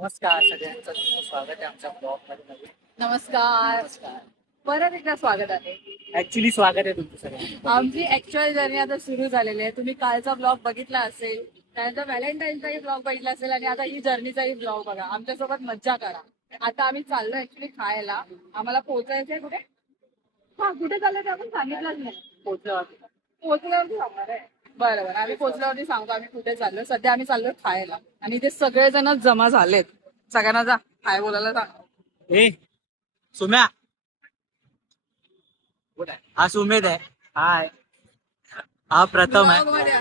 नमस्कार सगळ्यांचं तुमचं स्वागत आहे आमच्या ब्लॉग मध्ये. नमस्कार. परत एकदा स्वागत आहे. ऍक्च्युली स्वागत आहे तुमचं सगळ्यांचं. आमची ऍक्च्युअल जर्नी आता सुरू झालेली आहे. तुम्ही कालचा ब्लॉग बघितला असेल, त्यानंतर व्हॅलेंटाईनचाही ब्लॉग बघितला असेल आणि आता ही जर्नीचाही ब्लॉग बघा. आमच्यासोबत मज्जा करा. आता आम्ही चाललो ऍक्च्युली खायला. आम्हाला पोहोचायचंय कुठे? हा, कुठे चाललंय ते आपण सांगितलंच नाही. पोहोचल्यावरती सांगणार आहे. बरोबर, आम्ही पोहोचल्यावरती सांगतो आम्ही कुठे चाललो. सध्या आम्ही चाललोय खायला आणि ते सगळेजण जमा झालेत. सगळ्यांना जा काय बोलायला सांग. ए सुम्या, हा सुमेध आहे. हाय, हा प्रथम आहे. मध्ये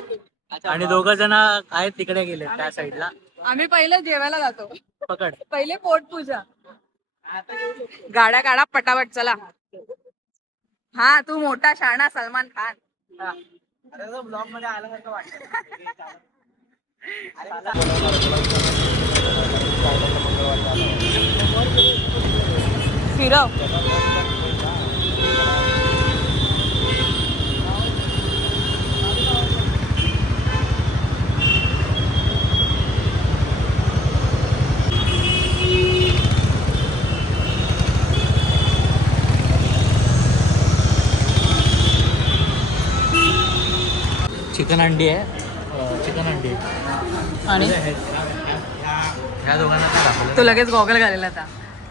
आणि दोघ जण आहेत तिकडे गेले त्या साईडला. आम्ही पहिले जेवायला जातो. पकड. पहिले पोटपूजा. गाड्या काढा पटापट चला. हा, तू मोठा शहाणा सलमान खान. ब्लॉग मध्ये आल्यासारखं वाटतं. फिरव. चिकन अंडी आहे. चिकन अंडी आणि ह्या दोघांना काय दाखवलं? तो लगेच गॉगल घालेला आता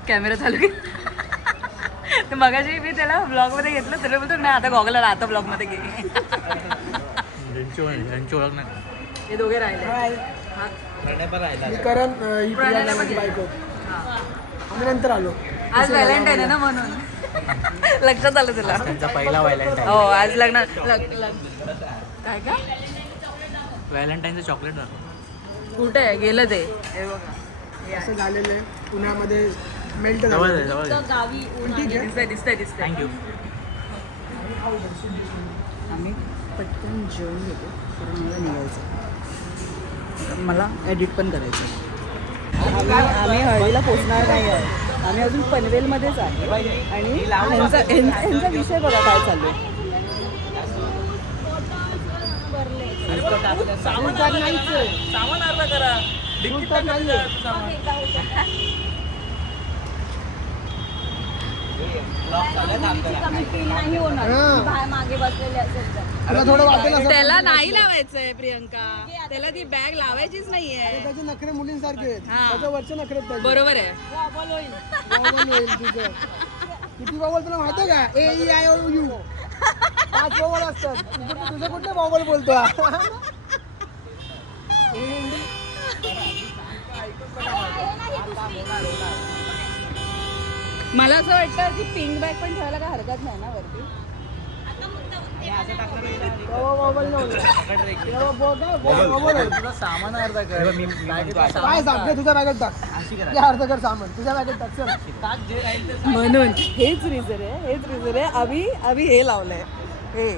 कॅमेरा चालू की. तर मगाशी मी त्याला ब्लॉग मध्ये घेतलं त्याला बोलतो नाही आता गॉगल आता ब्लॉग मध्ये घे. यांची ओळख नाही. हे दोघे राहिले. कारण प्रणयला पण बायको आम्ही नंतर आलो. आज व्हॅलेंटाईन आहे ना म्हणून लक्षात आलं तुला. त्यांचा पहिला व्हॅलेंटाईन. हो आज लग्न काय का व्हॅलेंटाईनचं चॉकलेट कुठे आहे गेलं ते. हे बघा असं झालेलं आहे पुण्यामध्ये मेल्ट जवळ झालं. आहे, जवळ आहे. गावी ठीक आहे. दिसतंय दिसतंय दिसतंय. थँक्यू. आम्ही पटकन जेवण घेतो कारण मला निघायचं. मला एडिट पण करायचं. आम्ही हळदीला पोचणार नाही आहे. आम्ही अजून पनवेलमध्येच आहे आणि यांचा विषय बघा काय चालू आहे. सामान अर्धा करा. तुला थोडं वाटेल असं. त्याला नाही लावायचंय प्रियंका. त्याला ती बॅग लावायचीच नाहीये. त्याचे नखरे मुलींसारखे आहेत. हा. त्याच्या वरचे नखरे आहेत त्याचे. बरोबर आहे. बावल होईल तुझं. किती बावल तुला माहिती आहे का? AEIOU 5 बावल असतात. तुझं कुठले बावल बोलतो? मला असं वाटतं की पिंक बॅग पण ठेवायला काय हरकत नाही ना वरती. तेव्हा बावल नव्हतं. तेव्हा बावल आहे. सामान अर्धा कर. काय सांगते तुझ्या बॅगेत टाक. ते अर्ध कर सामान तुझ्या बॅगेत टाक. चल. म्हणून हेच रिझन आहे. आम्ही हे लावलंय. हे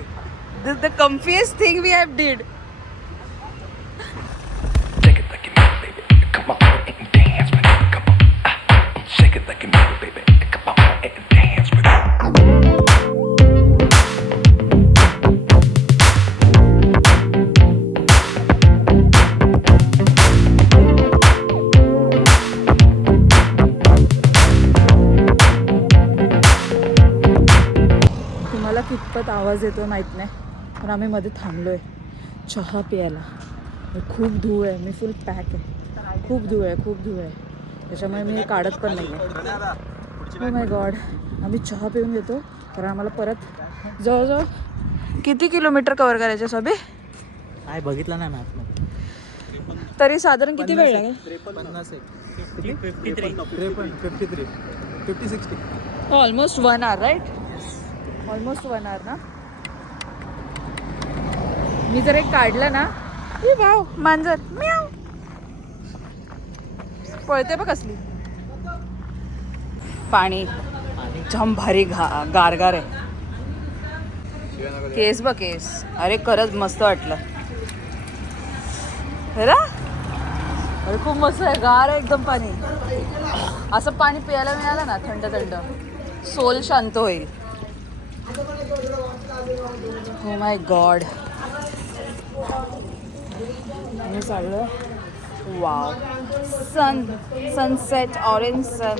this the comfiest thing we have did. Shake it like you know it, baby. Come on and dance with it. Come on. Shake it like you know it, baby. Come on and dance with it. तुम्हाला कितपत आवाज येतो माहीत नाही पण आम्ही मध्ये थांबलोय चहा प्यायला. खूप धूळ आहे. मी फुल पॅक आहे. खूप धूळ आहे त्याच्यामुळे मी काढत पण नाही आहे. Oh my God. आम्ही चहा पिऊन घेतो कारण आम्हाला परत जवळजवळ किती किलोमीटर कव्हर करायचे सभे काय बघितलं नाही मॅप मध्ये. तरी साधारण किती वेळ लागेल? 53 almost 1 hour right. Almost 1 hour ना. मी जर एक काढलं ना ई वाव मांजर म्याव पळते बघ कसली. पाणी जाम भारी गारगार आहे. केस बघ केस. अरे खरंच मस्त वाटलं. हेरा अरे खूप मस्त आहे. गार आहे एकदम पाणी. असं पाणी प्यायला मिळालं ना थंड थंड सोल शांत होईल. Oh my God. आम्ही चाललोय वाव सनसेट ऑरेंज सन.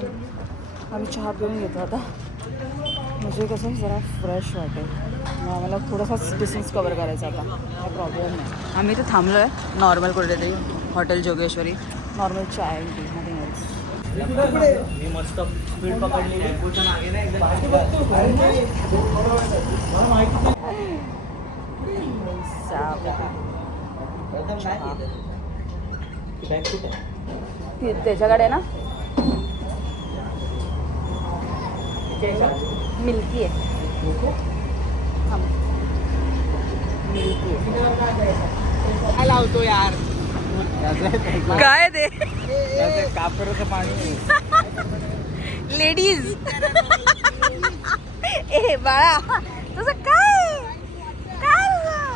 आम्ही चहा पिऊन घेतो आता म्हणजे कसं जरा फ्रेश वाटेल. मग आम्हाला थोडासा डिस्टन्स कवर करायचा आता, काय प्रॉब्लेम नाही. आम्ही इथे थांबलो आहे नॉर्मल कुठेतरी hotel Jogeshwari. Normal chai and tea nothing else. मी मस्त स्पीड पकडली त्याच्याकडे ना मिल्की आहे. काय लावतो यार काय ते कापराचं पाणी. लेडीज ए बाळा तुझं काय काय काय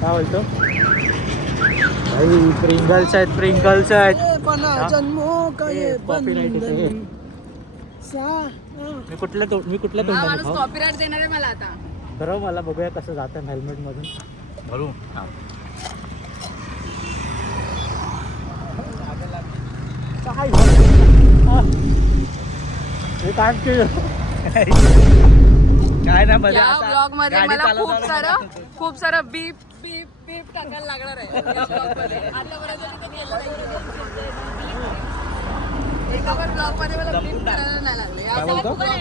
काय बोलतो भाई? प्रिंगल्स आहेत, प्रिंगल्स आहेत. जन्मो का ये कॉपीराइट इथे. सा मी कुठल्या तोंडाने माणूस खाऊ? कॉपीराइट देणार आहे मला आता. बरं मला बघूया कसं जातं हेल्मेट मधून भरू. हे काय केलं? काय ना या ब्लॉग मध्ये मला खूप सारं बीप बीप बीप टाकायला लागणार आहे या vlog मध्ये. आतापर्यंत मी कधी याला एका पण ब्लॉग मध्ये मला बीप करायला नाही लागले.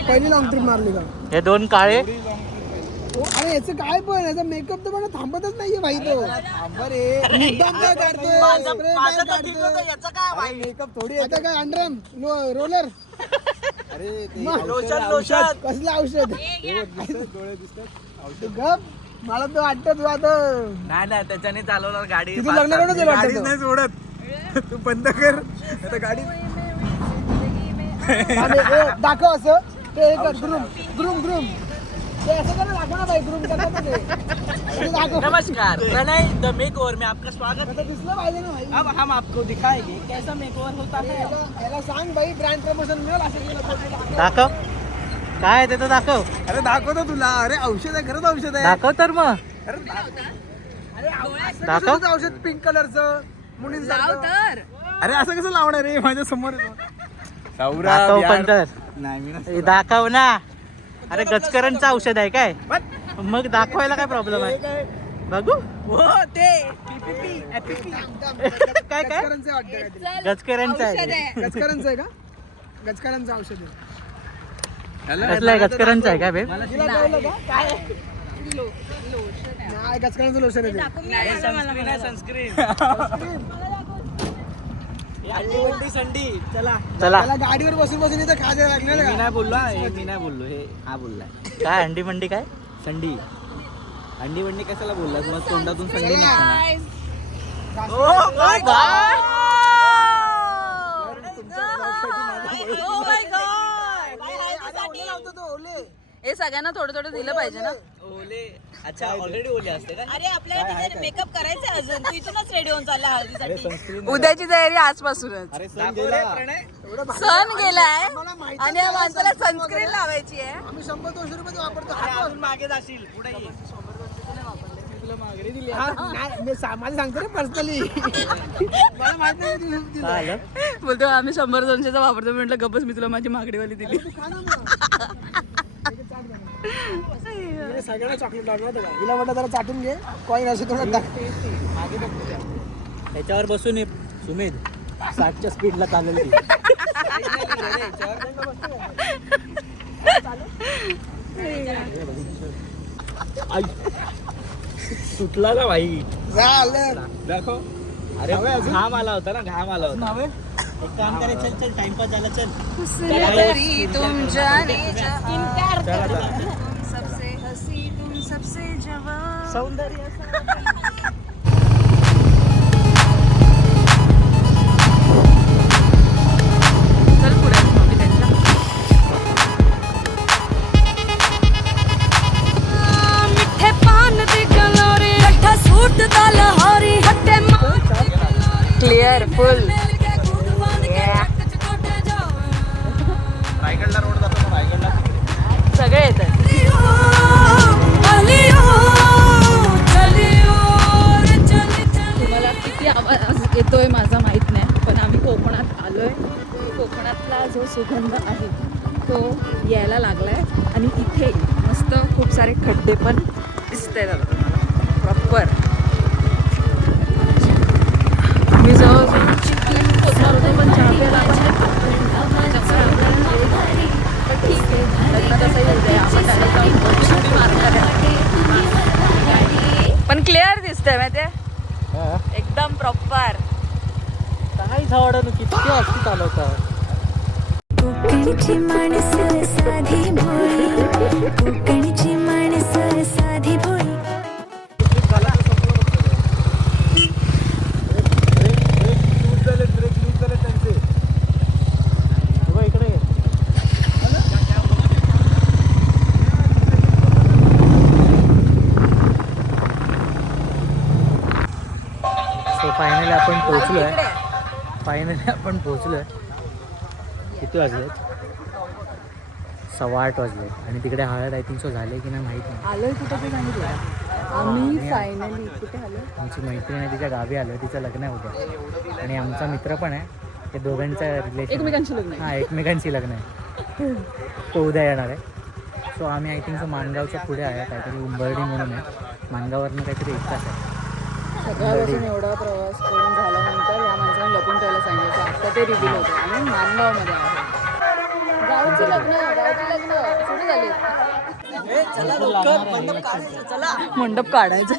पहिली लॉंग ट्रिप मारली का? हे दोन काळे अरे याचं काय पण याचा मेकअप तर पण थांबतच नाहीये भाई तो. मुद्दाम काय काढतोय spray काय काढतोय? मेकअप थोडी आता काय अंडरम रोलर. अरे लोशन कसलं औषध गप. मला तर वाटतं तू आता नाही त्याच्याने चालवणार गाडी. तिथून लग्न करून दिलं वाटतं नाही सोडत. तू बंद कर आता गाडी. दाखव असं ते हे कर ग्रूम ग्रूम ग्रूम ते असं कर ना. दाखव ना बाई ग्रूम करतात ते दाखव. नमस्कार प्रणय द मेकओव्हर में आपका स्वागत. आता दिसलं पाहिजे ना भाई. अब हम आपको दिखाएंगे कैसा मेकओव्हर होता है. याला सांग भाई ब्रँड प्रमोशन मिळेल असं केलं. दाखव काय ते तर दाखव. अरे दाखवतो तुला. अरे औषध आहे खरंच औषध आहे. दाखव तर मग. दाखव. कसं औषध पिंक कलरचं मुलींसारखं. तर अरे असं कसं लावणार रे माझ्या समोर. दाखव पण तर. हे दाखव ना. अरे गचकरांचं औषध आहे काय? मग दाखवायला काय प्रॉब्लेम आहे? बघू काय काय गचकरांचं आहे. गचकरांचं आहे का? गचकरांचं औषध आहे. कसलं आहे? गचकरांचं आहे काय बे? तिला कळलं का? काय आहे? नाही गचकरांचं लोशन आहे ते. चला त्याला गाडीवर बसून बसून इथं खायला लागणार का? मी नाही बोललो हे हा बोललाय. काय अंडी मंडी काय संडी अंडी मंडी कशाला बोललास? मग तोंडातून संडी निघताना. हे सगळ्यांना थोडं थोडं दिलं पाहिजे ना. ओले अच्छा ऑलरेडी ओले असते का? अरे आपल्याला तिथे मेकअप करायचा अजून. तू इथूनच रेडी होऊन चालला हळदीसाठी. उद्याची तयारी आजपासूनच. सण गेलाय आणि या माणसाला सनस्क्रीन लावायची आहे. आम्ही 100-200 रुपये वापरतो. अजून मागे जाशील पुढे ये. मी सामान सांगतो रे पर्सनली. मला माहित नाही तुला दिलं. काय आलं? बोलतो आम्ही 100-200चा वापरतो. म्हटलं गप्पच मी तुला माझी मागडीवाली दिली. खा ना मग. हिने सगळ्यांना चॉकलेट लावलं होतं का? हिला म्हटलं जरा चाटून घे. कॉईन असं थोडं टाक. याच्यावर बसून ये सुमेध. 60च्या स्पीडला चालेल ती. आई. सुटला ना भाई. झालं. दाखव. अरे घाम आला होता ना. घाम आला होता. एक काम करे. चल चल टाइमपास झाला. चल तुम जाने सबसे हसी तुम सबसे जवान. सौंदर्य चल पुढे मम्मी त्यांच्या. मिठे पान दी गलोरी रठा सूट दा लहारी हट्टे क्लियर फुल. रायगडला रोड जातो. रायगडला सुगंध आहे तो यायला लागलाय आणि इथे मस्त खूप सारे खड्डे पण दिसत आहेत आता तुम्हाला प्रॉपर. आम्ही जवळ चिखली पोचणार होतो पण चहा प्यायला पण ठीक आहे लग्न तसंही होतंय आपण त्याला जाऊन मारणार आहे. पण क्लिअर दिसतंय माहिती एकदम प्रॉपर. काहीच आवडत किती वाजता चालवतात. कोकणची माणसं साधी भोळी, कोकणची माणसं साधी भोळी. फायनली आपण पोहोचलोय. किती वाजले? 8:15 वाजले आणि तिकडे हळद आय थिंक सो झाले की नाही माहित नाही. आलोय कुठे ते सांगितलं आम्ही फायनली कुठे आलो. आमची मैत्रीण आहे तिच्या गावी आलो. तिचं लग्न आहे उद्या आणि आमचा मित्र पण आहे. ते दोघांचं रिलेशन एकमेकांची लग्न. हां एकमेकांची लग्न आहे. तो उद्या येणार आहे. सो आम्ही आय थिंक सो माणगावच्या पुढे आहे. काहीतरी उंबर्डी म्हणून आहे. माणगाववरनं काहीतरी 1 तास आहे. सगळ्यापासून एवढा प्रवास करून झाल्यानंतर या माणसाने लपून ठेवायला सांगितलं. आता ते रिव्हील होतं आणि मानगावमध्ये आहे. गावची लग्न सुरू झाली. मंडप काढायचा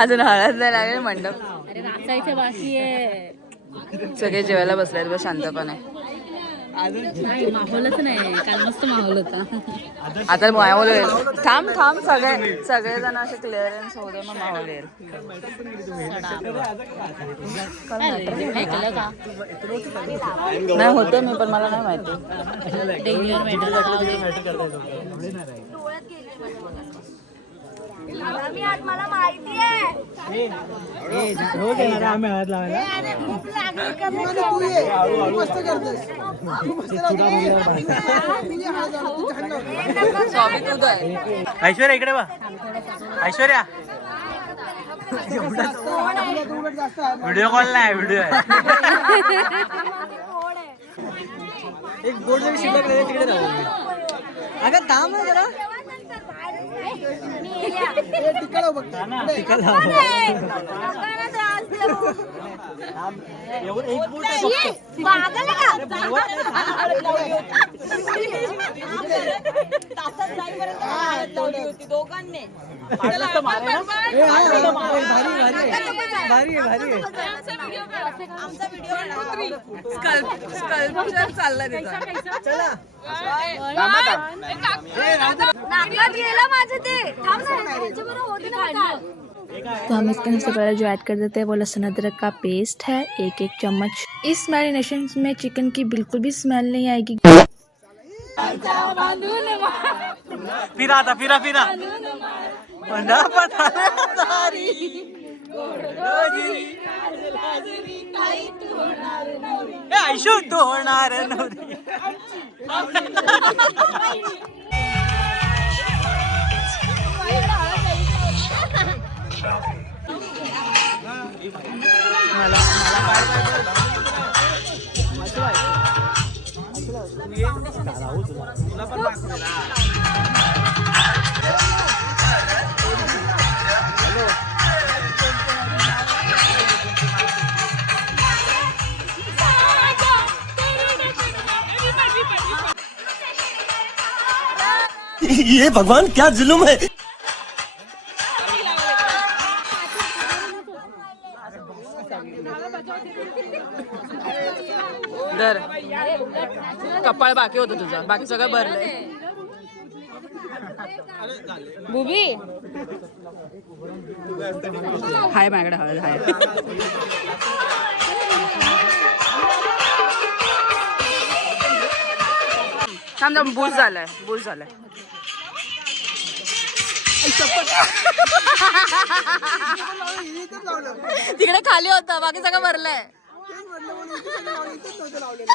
अजून हळद नाही लागेल. मंडप अरे नाचायचं बाकी आहे. सगळे जेवायला बसलेत बस शांतपणे. नाही माहोलच नाही. काल मस्त माहोल होता. आता माहोल येईल. थांब सगळेजण असे क्लिअरन्स होते मग माहोल येईल. ऐकलं का? नाही होते मी पण मला नाही माहिती. मला माहिती आहे. रोज येणार आम्ही हळद लावायला. तू ये, तू मस्त करतोस. तू मस्त स्वामी तू काय ऐश्वर्या इकडे बा. ऐश्वर्या व्हिडिओ कॉल नाही व्हिडिओ आहे. एक बोर्ड जरी शिल्लक नाही तिकडे जाऊ. अगं थांब ना जरा. टिकाला बघ. एवढं एक बोट आहे दोघांनी भारी आहे. आमचा व्हिडिओ स्कल्पचर चाललाय त्याचा. नाकात गेलं माझं ते. थांब ना, त्याच्याबरोबर होती ना काढलं. तो हम इसके सबसे पहले जो ऐड कर देते हैं वो लहसुन अदरक का पेस्ट है 1 चम्मच. इस मैरिनेशन में चिकन की बिल्कुल भी स्मेल नहीं आएगी. फिरा ऐशू तो होणार नव्हती. ये भगवान क्या जुल्म है. दर कपाळ बाकी होतं तुझं. बाकी सगळं भरलंय. बुबी हाय माझ्याकडे हळद हाय. थांब बूस झालाय. तिकडे खाली होतं बाकी सगळं भरलंय. लावलं